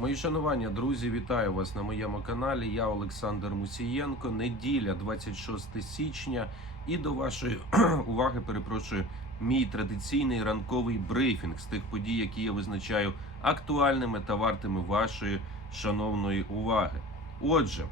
Мої шанування, друзі, вітаю вас на моєму каналі. Я Олександр Мусієнко. Неділя, 26 січня. І до вашої уваги перепрошую мій традиційний ранковий брифінг з тих подій, які я визначаю актуальними та вартими вашої шановної уваги. Отже,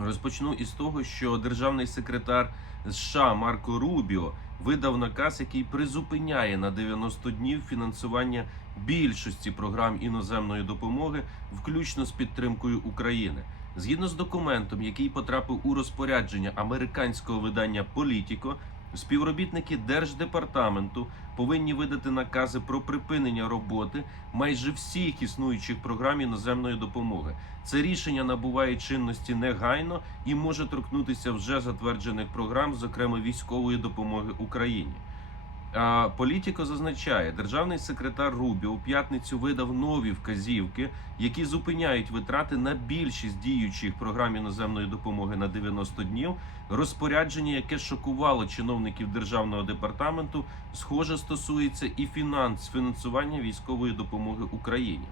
розпочну із того, що державний секретар США Марко Рубіо видав наказ, який призупиняє на 90 днів фінансування більшості програм іноземної допомоги, включно з підтримкою України. Згідно з документом, який потрапив у розпорядження американського видання Політіко, співробітники держдепартаменту повинні видати накази про припинення роботи майже всіх існуючих програм іноземної допомоги. Це рішення набуває чинності негайно і може торкнутися вже затверджених програм, зокрема військової допомоги Україні. Політіко зазначає, державний секретар Рубі у п'ятницю видав нові вказівки, які зупиняють витрати на більшість діючих програм іноземної допомоги на 90 днів. Розпорядження, яке шокувало чиновників державного департаменту, схоже стосується і фінанс фінансування військової допомоги Україні.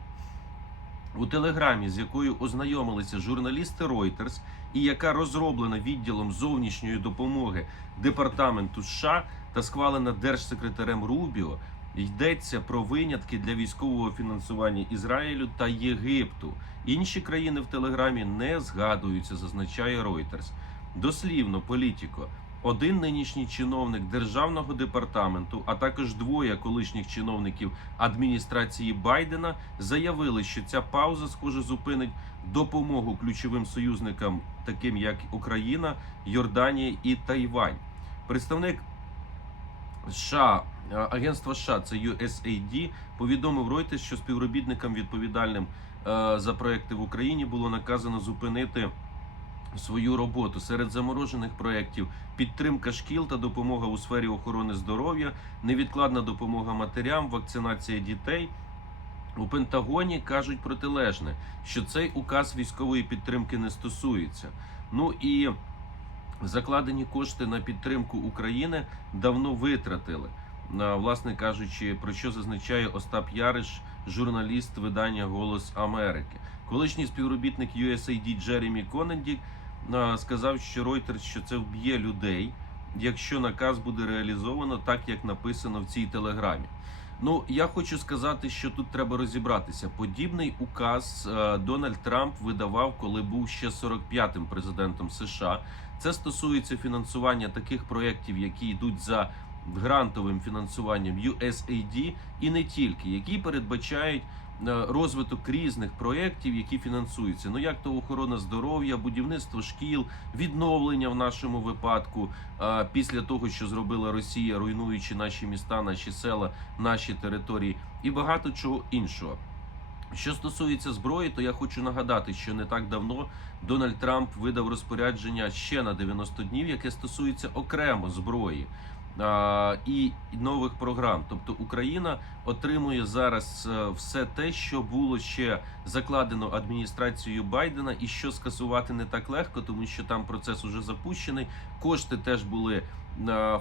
У телеграмі, з якою ознайомилися журналісти Reuters, і яка розроблена відділом зовнішньої допомоги департаменту США та схвалена держсекретарем Рубіо, йдеться про винятки для військового фінансування Ізраїлю та Єгипту. Інші країни в телеграмі не згадуються, зазначає Reuters. Дослівно, політіко. Один нинішній чиновник державного департаменту, а також двоє колишніх чиновників адміністрації Байдена заявили, що ця пауза, схоже, зупинить допомогу ключовим союзникам, таким як Україна, Йорданія і Тайвань. Представник США, е, агентства США, це USAID, повідомив Reuters, що співробітникам відповідальним е, за проекти в Україні було наказано зупинити свою роботу серед заморожених проєктів підтримка шкіл та допомога у сфері охорони здоров'я, невідкладна допомога матерям, вакцинація дітей. У Пентагоні кажуть протилежне, що цей указ військової підтримки не стосується. Ну і закладені кошти на підтримку України давно витратили. Власне кажучи, про що зазначає Остап Яриш, журналіст видання Голос Америки. Колишній співробітник USAID Джеремі Конендік сказав, що Reuters, що це вб'є людей, якщо наказ буде реалізовано так, як написано в цій телеграмі. Ну, я хочу сказати, що тут треба розібратися. Подібний указ е, Дональд Трамп видавав, коли був ще 45-м президентом США. Це стосується фінансування таких проєктів, які йдуть за грантовим фінансуванням USAID і не тільки, які передбачають розвиток різних проєктів, які фінансуються. Ну як то охорона здоров'я, будівництво шкіл, відновлення в нашому випадку е, після того, що зробила Росія, руйнуючи наші міста, наші села, наші території і багато чого іншого. Що стосується зброї, то я хочу нагадати, що не так давно Дональд Трамп видав розпорядження ще на 90 днів, яке стосується окремо зброї і нових програм. Тобто Україна отримує зараз е, все те, що було ще закладено адміністрацією Байдена, і що скасувати не так легко, тому що там процес уже запущений. Кошти теж були е,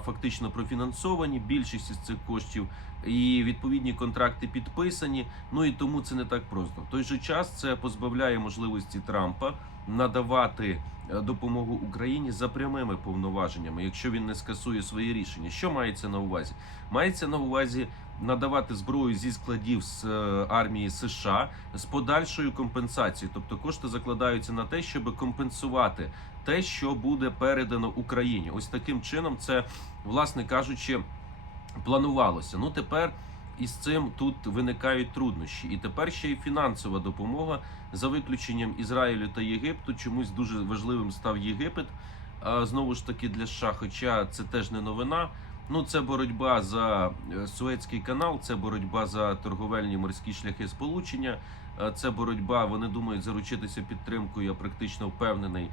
фактично профінансовані. Більшість із цих коштів і відповідні контракти підписані. Ну і тому це не так просто. В той же час це позбавляє можливості Трампа надавати е, допомогу Україні за прямими повноваженнями, якщо він не скасує свої рішення. Що мається на увазі? Мається на увазі надавати зброю зі складів з е, армії США з подальшою компенсацією, тобто кошти закладаються на те, щоб компенсувати те, що буде передано Україні. Ось таким чином, це, власне кажучи, планувалося. Ну тепер із цим тут виникають труднощі, і тепер ще й фінансова допомога за виключенням Ізраїлю та Єгипту. Чомусь дуже важливим став Єгипет. Знову ж таки для США, хоча це теж не новина. Ну, це боротьба за е, Суецький канал, це боротьба за торговельні морські шляхи сполучення. е, Це боротьба. Вони думають заручитися підтримкою. Я практично впевнений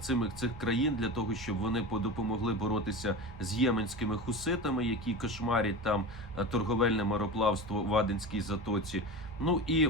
цими цих країн для того, щоб вони подопомогли боротися з єменськими хуситами, які кошмарять там е, торговельне мороплавство в Аденській затоці. Ну і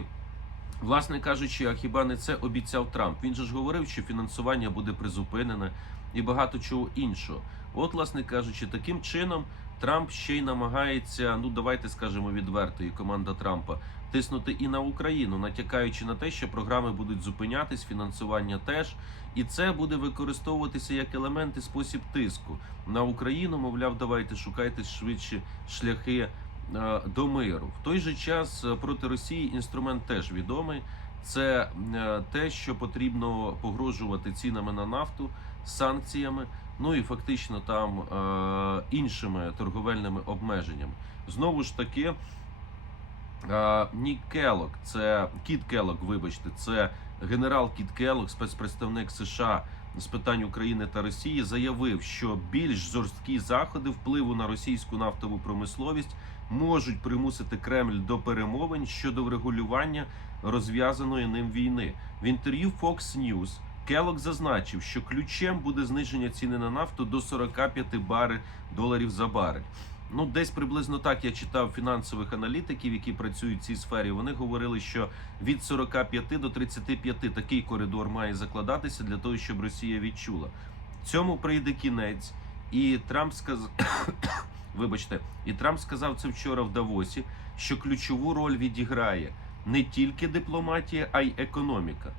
власне кажучи, а хіба не це обіцяв Трамп? Він же ж говорив, що фінансування буде призупинене і багато чого іншого. От, власне кажучи, таким чином Трамп ще й намагається, ну давайте скажемо відверто, і команда Трампа тиснути і на Україну, натякаючи на те, що програми будуть зупинятись, фінансування теж. І це буде використовуватися як елемент і спосіб тиску на Україну. Мовляв, давайте шукайте швидші шляхи е, до миру. В той же час е, проти Росії інструмент теж відомий. Це е, те, що потрібно погрожувати цінами на нафту, санкціями, ну і фактично там іншими торговельними обмеженнями. Знову ж таки, Нік Келлог, це Кіт Келлог, вибачте, це генерал Кіт Келлог, спецпредставник США з питань України та Росії, заявив, що більш жорсткі заходи впливу на російську нафтову промисловість можуть примусити Кремль до перемовин щодо врегулювання розв'язаної ним війни. В інтерв'ю Fox News Келлог зазначив, що ключем буде зниження ціни на нафту до 45 бари доларів за барель. Ну, десь приблизно так я читав фінансових аналітиків, які працюють в цій сфері. Вони говорили, що від 45 до 35 такий коридор має закладатися для того, щоб Росія відчула. Цьому прийде кінець, і Трамп сказав, вибачте, і Трамп сказав це вчора в Давосі, що ключову роль відіграє не тільки дипломатія, а й економіка.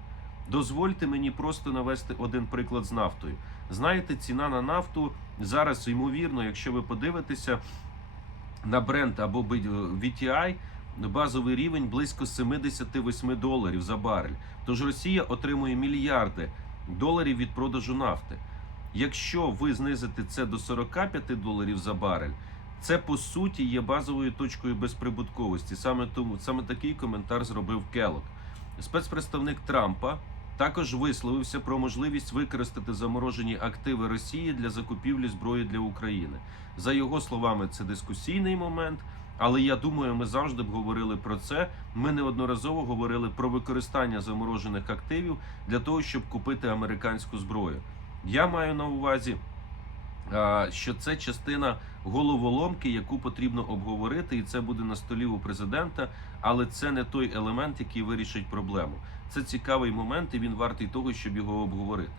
Дозвольте мені просто навести один приклад з нафтою. Знаєте, ціна на нафту зараз, ймовірно, якщо ви подивитеся на бренд або VTI, базовий рівень близько 78 доларів за барель. Тож Росія отримує мільярди доларів від продажу нафти. Якщо ви знизите це до 45 доларів за барель, це по суті є базовою точкою безприбутковості. Саме тому саме такий коментар зробив Келлог. Спецпредставник Трампа також висловився про можливість використати заморожені активи Росії для закупівлі зброї для України. За його словами, це дискусійний момент. Але я думаю, ми завжди б говорили про це. Ми неодноразово говорили про використання заморожених активів для того, щоб купити американську зброю. Я маю на увазі, що це частина головоломки, яку потрібно обговорити, і це буде на столі у президента. Але це не той елемент, який вирішить проблему. Це цікавий момент, і він вартий того, щоб його обговорити.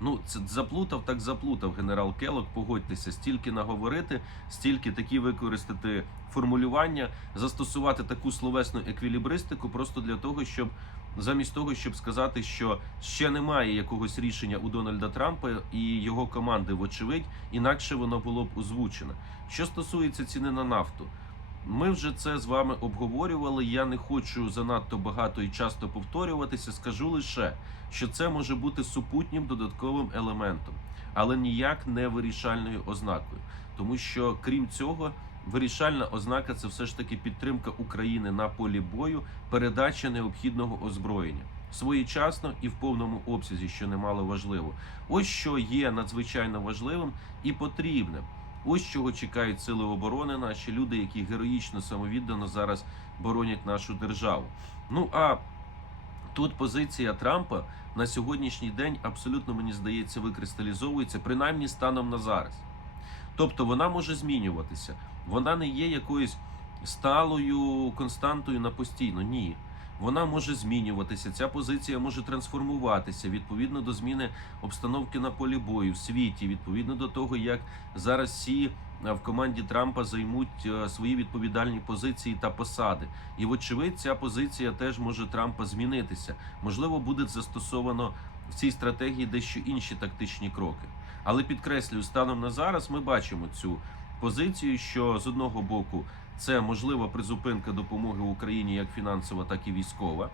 Ну, це заплутав, так заплутав генерал Келок. Погодьтеся, стільки наговорити, стільки такі використати формулювання, застосувати таку словесну еквілібристику, просто для того, щоб замість того, щоб сказати, що ще немає якогось рішення у Дональда Трампа і його команди, вочевидь, інакше воно було б озвучено. Що стосується ціни на нафту. Ми вже це з вами обговорювали. Я не хочу занадто багато і часто повторюватися. Скажу лише, що це може бути супутнім додатковим елементом, але ніяк не вирішальною ознакою. Тому що крім цього, вирішальна ознака це все ж таки підтримка України на полі бою, передача необхідного озброєння своєчасно і в повному обсязі, що немало важливо. Ось що є надзвичайно важливим і потрібним. Ось чого чекають сили оборони, наші люди, які героїчно самовіддано зараз боронять нашу державу. Ну а тут позиція Трампа на сьогоднішній день абсолютно мені здається викристалізовується, принаймні станом на зараз. Тобто вона може змінюватися, вона не є якоюсь сталою константою на постійно. Ні. Вона може змінюватися, ця позиція може трансформуватися відповідно до зміни обстановки на полі бою в світі, відповідно до того, як зараз всі е, в команді Трампа займуть е, свої відповідальні позиції та посади. І, вочевидь, ця позиція теж може Трампа змінитися. Можливо, буде застосовано в цій стратегії дещо інші тактичні кроки. Але підкреслюю, станом на зараз ми бачимо цю позицію, що з одного боку це можлива призупинка допомоги Україні як фінансова, так і військова,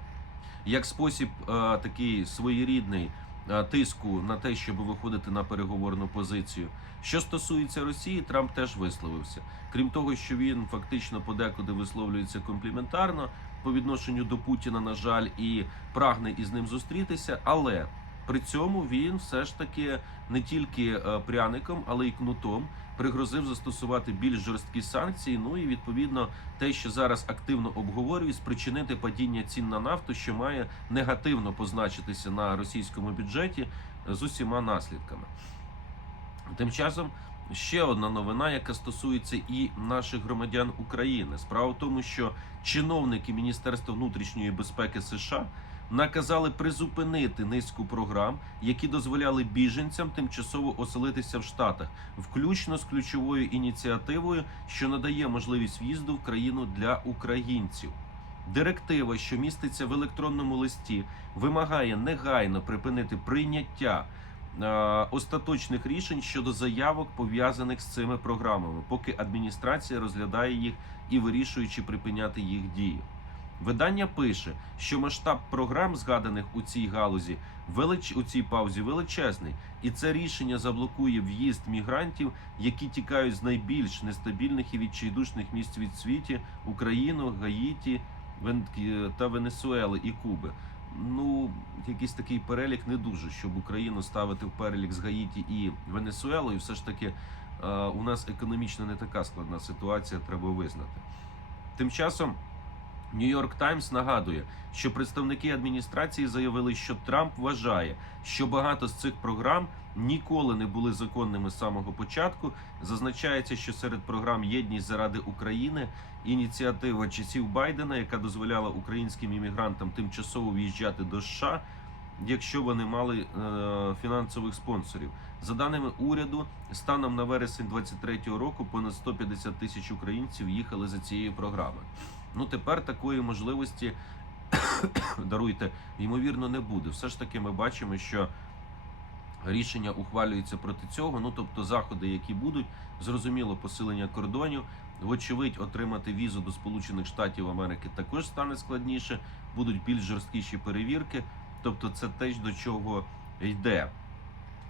як спосіб е, такий своєрідний е, тиску на те, щоб виходити на переговорну позицію. Що стосується Росії, Трамп теж висловився. Крім того, що він фактично подекуди висловлюється компліментарно по відношенню до Путіна, на жаль, і прагне із ним зустрітися, але при цьому він все ж таки не тільки е, пряником, але й кнутом пригрозив застосувати більш жорсткі санкції. Ну і відповідно те, що зараз активно обговорюють, спричинити падіння цін на нафту, що має негативно позначитися на російському бюджеті з усіма наслідками. Тим часом ще одна новина, яка стосується і наших громадян України. Справа в тому, що чиновники Міністерства внутрішньої безпеки США наказали призупинити низку програм, які дозволяли біженцям тимчасово оселитися в Штатах, включно з ключовою ініціативою, що надає можливість в'їзду в країну для українців. Директива, що міститься в електронному листі, вимагає негайно припинити прийняття е, остаточних рішень щодо заявок, пов'язаних з цими програмами, поки адміністрація розглядає їх і вирішує, чи припиняти їх дію. Видання пише, що масштаб програм, згаданих у цій галузі, велич... у цій паузі величезний, і це рішення заблокує в'їзд мігрантів, які тікають з найбільш нестабільних і відчайдушних місць від світі Україну, Гаїті та Венесуели і Куби. Ну, якийсь такий перелік не дуже, щоб Україну ставити в перелік з Гаїті і Венесуелою. Все ж таки, е, у нас економічно не така складна ситуація, треба визнати. Тим часом. Нью-Йорк Таймс нагадує, що представники адміністрації заявили, що Трамп вважає, що багато з цих програм ніколи не були законними з самого початку. Зазначається, що серед програм Єдність заради України ініціатива часів Байдена, яка дозволяла українським іммігрантам тимчасово в'їжджати до США, якщо вони мали е, фінансових спонсорів. За даними уряду, станом на вересень 2023 року понад 150 тисяч українців їхали за цією програмою. Ну тепер такої можливості даруйте, ймовірно, не буде. Все ж таки, ми бачимо, що рішення ухвалюється проти цього. Ну тобто, заходи, які будуть, зрозуміло, посилення кордонів. Вочевидь, отримати візу до Сполучених Штатів Америки також стане складніше, будуть більш жорсткіші перевірки. Тобто, це те, до чого йде.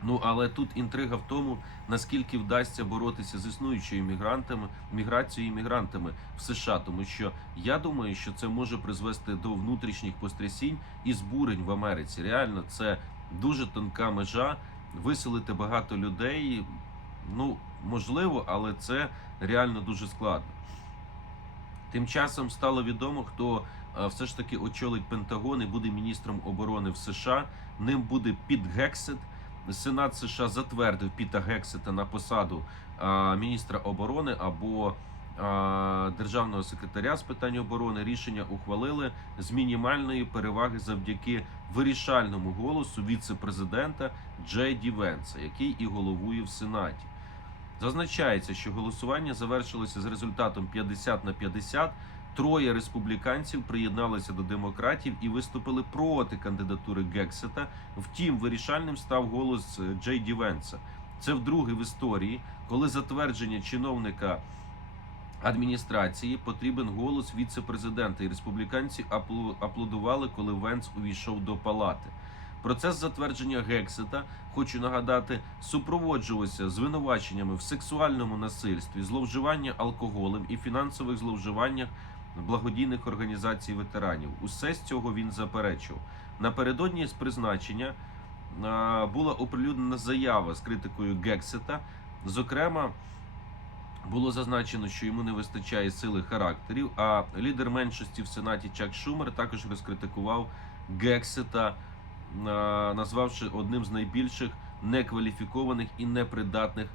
Ну але тут інтрига в тому, наскільки вдасться боротися з існуючою мігрантами, міграцією і мігрантами в США, тому що я думаю, що це може призвести до внутрішніх пострясінь і збурень в Америці. Реально, це дуже тонка межа. Виселити багато людей. Ну можливо, але це реально дуже складно. Тим часом стало відомо, хто е, все ж таки очолить Пентагон і буде міністром оборони в США. Ним буде Піт Гексет. Сенат США затвердив Піта Гексета на посаду міністра оборони або державного секретаря з питань оборони. Рішення ухвалили з мінімальної переваги завдяки вирішальному голосу віце-президента Джей Ді Венса, який і головує в Сенаті. Зазначається, що голосування завершилося з результатом 50 на 50. Троє республіканців приєдналися до демократів і виступили проти кандидатури Гексета. Втім, вирішальним став голос е, Джей Ді Венса. Це вдруге в історії, коли затвердження чиновника адміністрації потрібен голос віце-президента, і республіканці аплодували, коли Венс увійшов до палати. Процес затвердження Гексета, хочу нагадати, супроводжувався звинуваченнями в сексуальному насильстві, зловживання алкоголем і фінансових зловживаннях благодійних організацій ветеранів. Усе з цього він заперечував. Напередодні з призначення була оприлюднена заява з критикою Гексета. Зокрема, було зазначено, що йому не вистачає сили характерів. А лідер меншості в сенаті Чак Шумер також розкритикував Гексета, назвавши одним з найбільших некваліфікованих і непридатних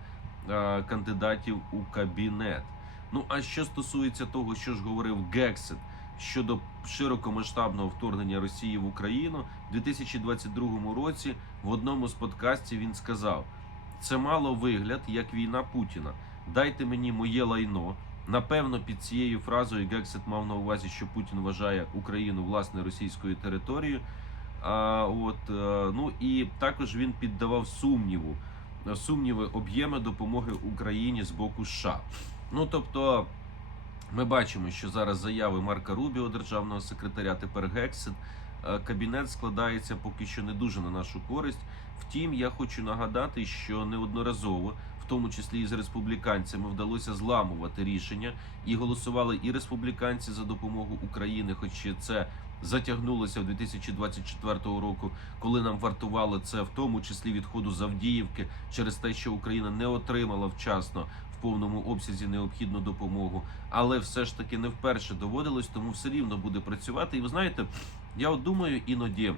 кандидатів у кабінет. Ну а що стосується того, що ж говорив Гексет щодо широкомасштабного вторгнення Росії в Україну, у 2022 році в одному з подкастів він сказав: це мало вигляд як війна Путіна. Дайте мені моє лайно. Напевно, під цією фразою Гексет мав на увазі, що Путін вважає Україну власне російською територією. А от е, ну і також він піддавав сумніву сумніви об'єми допомоги Україні з боку США. Ну тобто, ми бачимо, що зараз заяви Марка Рубіо, державного секретаря, тепер Гексет. Е, Кабінет складається поки що не дуже на нашу користь. Втім, я хочу нагадати, що неодноразово, в тому числі і з республіканцями, вдалося зламувати рішення і голосували і республіканці за допомогу України, хоч це затягнулося в 2024 року, коли нам вартувало це, в тому числі відходу з Авдіївки, через те, що Україна не отримала вчасно повному обсязі необхідну допомогу, але все ж таки не вперше доводилось, тому все рівно буде працювати. І ви знаєте, я от думаю іноді,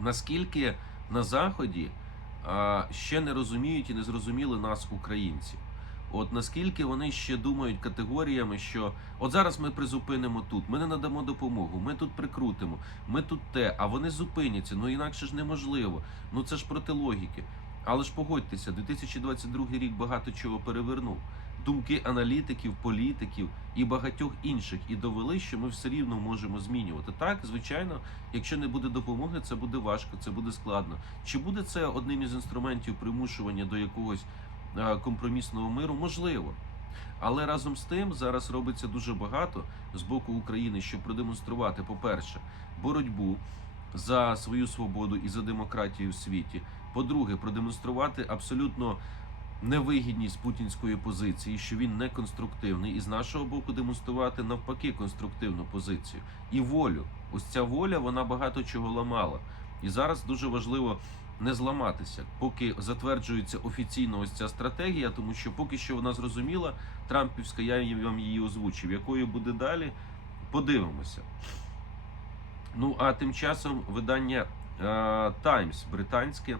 наскільки на заході а, ще не розуміють і не зрозуміли нас, українців. От наскільки вони ще думають категоріями, що от зараз ми призупинимо тут, ми не надамо допомогу, ми тут прикрутимо, ми тут те, а вони зупиняться. Ну інакше ж неможливо. Ну це ж проти логіки. Але ж погодьтеся, 2022 рік багато чого перевернув. думки аналітиків, політиків і багатьох інших, і довели, що ми все рівно можемо змінювати. Так, звичайно, якщо не буде допомоги, це буде важко, це буде складно. Чи буде це одним із інструментів примушування до якогось е, компромісного миру? Можливо. Але разом з тим зараз робиться дуже багато з боку України, щоб продемонструвати, по-перше, боротьбу за свою свободу і за демократію в світі. По-друге, продемонструвати абсолютно невигідність путінської позиції, що він не конструктивний, і з нашого боку демонструвати навпаки конструктивну позицію і волю. Ось ця воля вона багато чого ламала. І зараз дуже важливо не зламатися, поки затверджується офіційно ось ця стратегія, тому що поки що вона зрозуміла, Трампівська, я вам її озвучив. Якою буде далі, подивимося. Ну а тим часом видання Таймс, британське е,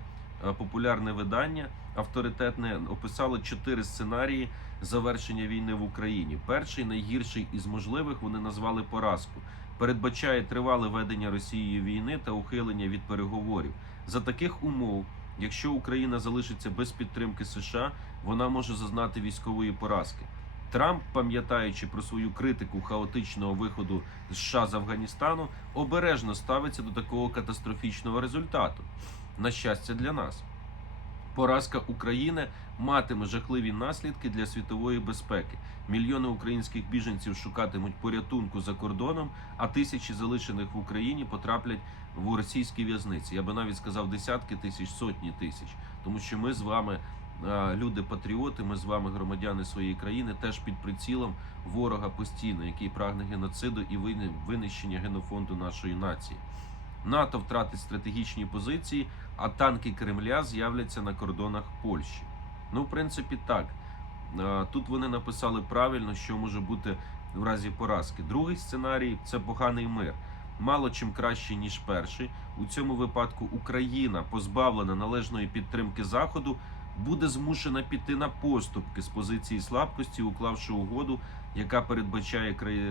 популярне видання, авторитетне, описало чотири сценарії завершення війни в Україні. Перший найгірший із можливих вони назвали поразку. Передбачає тривале ведення Росією війни та ухилення від переговорів. За таких умов, якщо Україна залишиться без підтримки США, вона може зазнати військової поразки. Трамп, пам'ятаючи про свою критику хаотичного виходу США з Афганістану, обережно ставиться до такого катастрофічного результату. На щастя для нас. Поразка України матиме жахливі наслідки для світової безпеки. Мільйони українських біженців шукатимуть порятунку за кордоном, а тисячі залишених в Україні потраплять в російські в'язниці. Я би навіть сказав десятки тисяч, сотні тисяч, тому що ми з вами. е, Люди патріоти, ми з вами громадяни своєї країни, теж під прицілом ворога постійно, який прагне геноциду і винищення генофонду нашої нації. НАТО втратить стратегічні позиції, а танки Кремля з'являться на кордонах Польщі. Ну, в принципі, так. Е, Тут вони написали правильно, що може бути в разі поразки. Другий сценарій це поганий мир. Мало чим кращий, ніж перший. У цьому випадку Україна, позбавлена належної підтримки Заходу, буде змушена піти на поступки з позиції слабкості, уклавши угоду, яка передбачає е,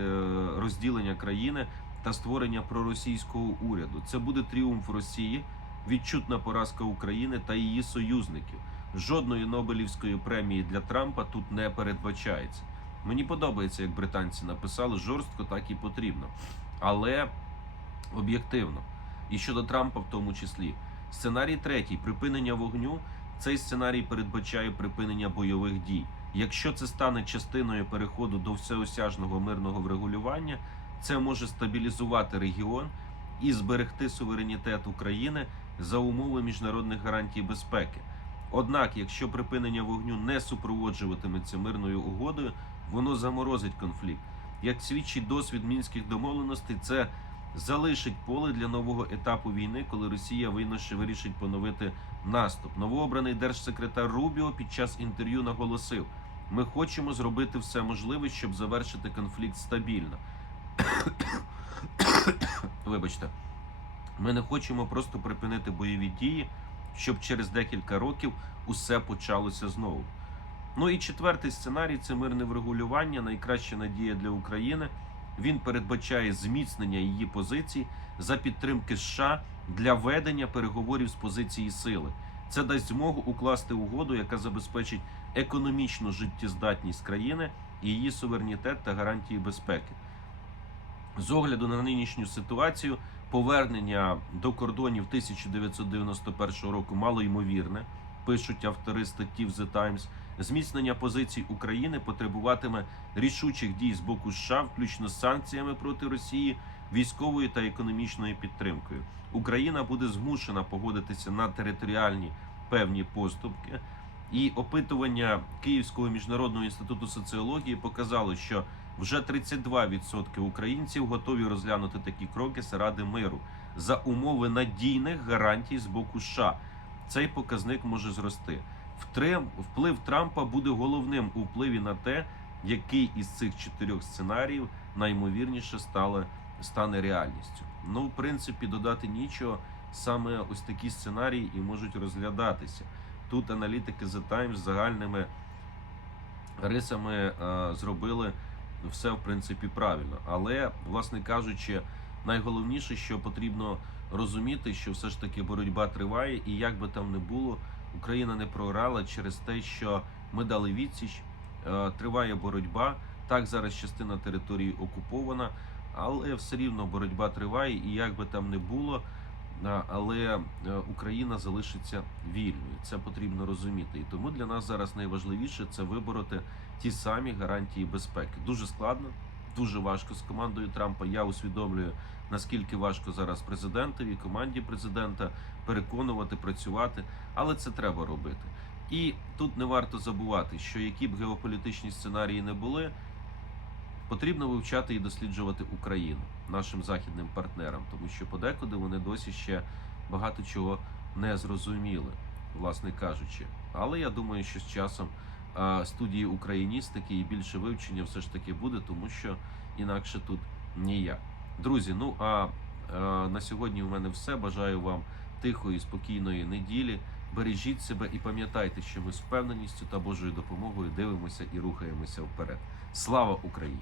розділення країни та створення проросійського уряду. Це буде тріумф Росії, відчутна поразка України та її союзників. Жодної Нобелівської премії для Трампа тут не передбачається. Мені подобається, як британці написали жорстко, так і потрібно. Але об'єктивно. І щодо Трампа, в тому числі, сценарій третій припинення вогню. Цей сценарій передбачає припинення бойових дій. Якщо це стане частиною переходу до всеосяжного мирного врегулювання, це може стабілізувати регіон і зберегти суверенітет України за умови міжнародних гарантій безпеки. Однак, якщо припинення вогню не супроводжуватиметься мирною угодою, воно заморозить конфлікт. Як свідчить досвід мінських домовленостей, це залишить поле для нового етапу війни, коли Росія виноші вирішить поновити наступ. Новообраний держсекретар Рубіо під час інтерв'ю наголосив: ми хочемо зробити все можливе, щоб завершити конфлікт стабільно. Вибачте, ми не хочемо просто припинити бойові дії, щоб через декілька років усе почалося знову. Ну і четвертий сценарій це мирне врегулювання, найкраща надія для України. Він передбачає зміцнення її позицій за підтримки США для ведення переговорів з позиції сили. Це дасть змогу укласти угоду, яка забезпечить економічну життєздатність країни, її суверенітет та гарантії безпеки. З огляду на нинішню ситуацію, повернення до кордонів 1991 року мало ймовірне, пишуть автори статті в The Times. Зміцнення позицій України потребуватиме рішучих дій з боку США, включно з санкціями проти Росії, військовою та економічною підтримкою. Україна буде змушена погодитися на територіальні певні поступки. І опитування Київського міжнародного інституту соціології показало, що вже 32% українців готові розглянути такі кроки заради миру за умови надійних гарантій з боку США. Цей показник може зрости. Вплив Трампа буде головним у впливі на те, який із цих чотирьох сценаріїв наймовірніше стане, стане реальністю. Ну, в принципі, додати нічого. Саме ось такі сценарії і можуть розглядатися. Тут аналітики The Times загальними рисами е, зробили все в принципі правильно. Але, власне кажучи, найголовніше, що потрібно розуміти, що все ж таки боротьба триває, і як би там не було, Україна не програла через те, що ми дали відсіч. Е, Триває боротьба. Так, зараз частина території окупована, але все рівно боротьба триває, і як би там не було, але е, Україна залишиться вільною. Це потрібно розуміти. І тому для нас зараз найважливіше це вибороти ті самі гарантії безпеки. Дуже складно, дуже важко з командою Трампа. Я усвідомлюю, наскільки важко зараз президентові, команді президента переконувати, працювати, але це треба робити. І тут не варто забувати, що які б геополітичні сценарії не були, потрібно вивчати і досліджувати Україну нашим західним партнерам, тому що подекуди вони досі ще багато чого не зрозуміли, власне кажучи. Але я думаю, що з часом студії україністики і більше вивчення все ж таки буде, тому що інакше тут ніяк. Друзі, ну а, на сьогодні у мене все. Бажаю вам тихої, спокійної неділі. Бережіть себе і пам'ятайте, що ми з впевненістю та Божою допомогою дивимося і рухаємося вперед. Слава Україні!